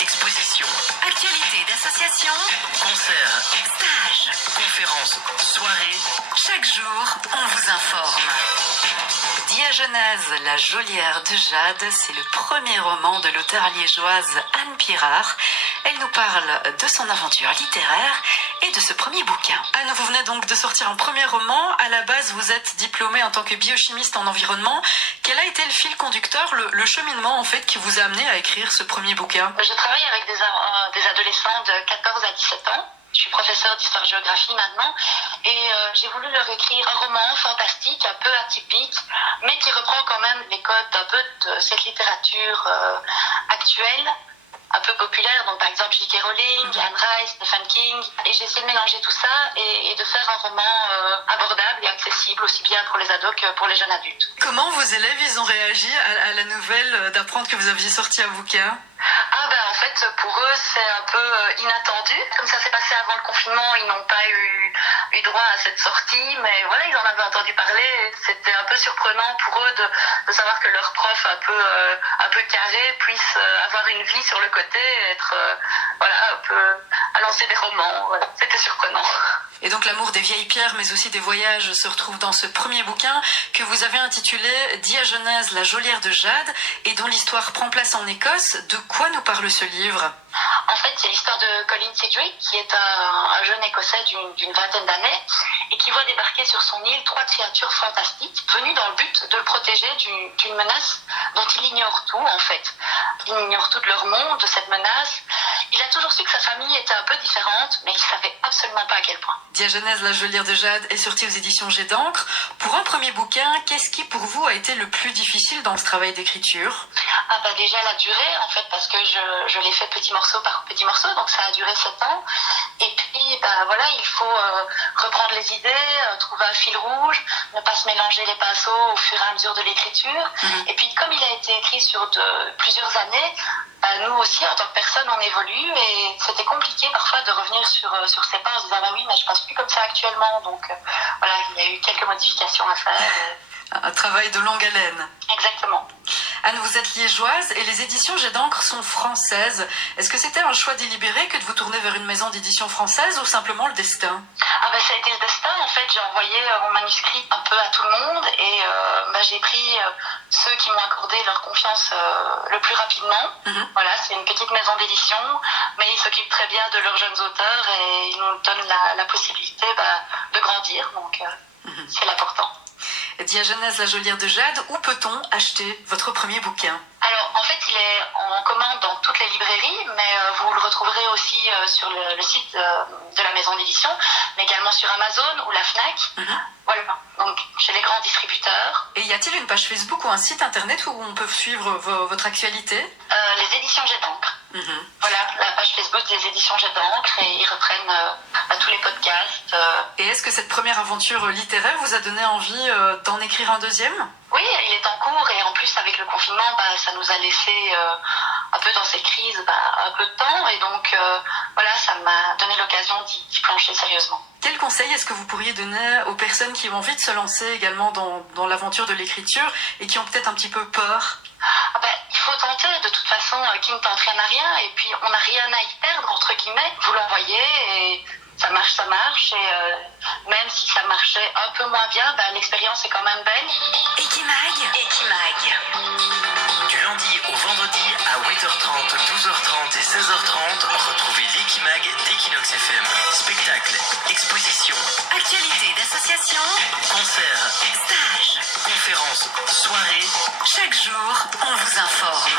expositions, Actualité d'association, concerts, stage. conférences, soirées. Chaque jour, on vous informe. Diagenèse, la geôlière de Jade, c'est le premier roman de l'auteure liégeoise Anne Pirard. Elle nous parle de son aventure littéraire et de ce premier bouquin. Anne, vous venez donc de sortir un premier roman. À la base, vous êtes diplômée en tant que biochimiste en environnement. Quel a été le fil conducteur, le cheminement en fait qui vous a amené à écrire ce premier bouquin? Je travaille avec des adolescents de 14 à 17 ans. Je suis professeure d'histoire-géographie maintenant et j'ai voulu leur écrire un roman fantastique, un peu atypique, mais qui reprend quand même les codes un peu de cette littérature actuelle, un peu populaire, donc par exemple J.K. Rowling, Anne Rice, Stephen King, et j'ai essayé de mélanger tout ça et de faire un roman abordable et accessible aussi bien pour les ados que pour les jeunes adultes. Comment vos élèves ils ont réagi à la nouvelle d'apprendre que vous aviez sorti un bouquin? En fait, pour eux, c'est un peu inattendu. Comme ça s'est passé avant le confinement, ils n'ont pas eu droit à cette sortie, mais voilà, ils en avaient entendu parler. C'était un peu surprenant pour eux de savoir que leur prof un peu carré puisse avoir une vie sur le côté, être un peu à lancer des romans. Voilà. C'était surprenant. Et donc l'amour des vieilles pierres, mais aussi des voyages, se retrouve dans ce premier bouquin que vous avez intitulé Diagenèse, la geôlière de Jade, et dont l'histoire prend place en Écosse. De quoi nous parle ce livre? En fait, c'est l'histoire de Colin Sidgwick, qui est un jeune Écossais d'une vingtaine d'années et qui voit débarquer sur son île 3 créatures fantastiques venues dans le but de le protéger d'une menace dont il ignore tout, en fait. Il ignore tout de leur monde, de cette menace. Il a toujours su que sa famille était un peu différente, mais il savait absolument pas à quel point. Diagenèse, la geôlière de Jade est sortie aux éditions Jet d'encre. Pour un premier bouquin, qu'est-ce qui pour vous a été le plus difficile dans ce travail d'écriture? Déjà la durée, en fait, parce que je l'ai fait petit morceau par petit morceau, donc ça a duré 7 ans. Et puis, il faut reprendre les idées, trouver un fil rouge, ne pas se mélanger les pinceaux au fur et à mesure de l'écriture. Et puis, comme il a été écrit sur plusieurs années, nous aussi, en tant que personne, on évolue et c'était compliqué parfois de revenir sur ses pas en se disant oui, mais je pense plus comme ça actuellement. Donc il y a eu quelques modifications à faire. Un travail de longue haleine. Exactement. Anne, vous êtes liégeoise et les éditions Jet d'encre sont françaises. Est-ce que c'était un choix délibéré que de vous tourner vers une maison d'édition française ou simplement le destin? Ça a été le destin. En fait, j'ai envoyé mon manuscrit un peu à tout le monde et j'ai pris ceux qui m'ont accordé leur confiance le plus rapidement. Voilà, c'est une petite maison d'édition, mais ils s'occupent très bien de leurs jeunes auteurs et ils nous donnent la possibilité de grandir. Donc, c'est l'important. Diagenèse, la geôlière de Jade, où peut-on acheter votre premier bouquin? Alors, en fait, il est en commande dans toutes les librairies, mais vous le retrouverez aussi sur le site de la maison d'édition, mais également sur Amazon ou la Fnac. Voilà, donc chez les grands distributeurs. Et y a-t-il une page Facebook ou un site internet où on peut suivre votre actualité? Les éditions Jet d'encre. Voilà, la page Facebook des éditions Jet d'encre et ils reprennent tous les podcasts. Et est-ce que cette première aventure littéraire vous a donné envie d'en écrire un deuxième? Oui, il est en cours et en plus avec le confinement, ça nous a laissé un peu dans cette crise un peu de temps et donc ça m'a donné l'occasion d'y plancher sérieusement. Quel conseil est-ce que vous pourriez donner aux personnes qui ont envie de se lancer également dans l'aventure de l'écriture et qui ont peut-être un petit peu peur? Il faut tenter, de toute façon, qui ne tente rien à rien et puis on n'a rien à y perdre, entre guillemets. Vous l'envoyez et ça marche et même si ça marchait un peu moins bien, l'expérience est quand même belle. Equimag. Du lundi au vendredi à 8h30, 12h30 et 16h30, retrouvez l'Equimag d'Equinox FM. Spectacles, expositions, Actualité d'association, concerts, stage. conférences, soirées. Chaque jour, on vous informe.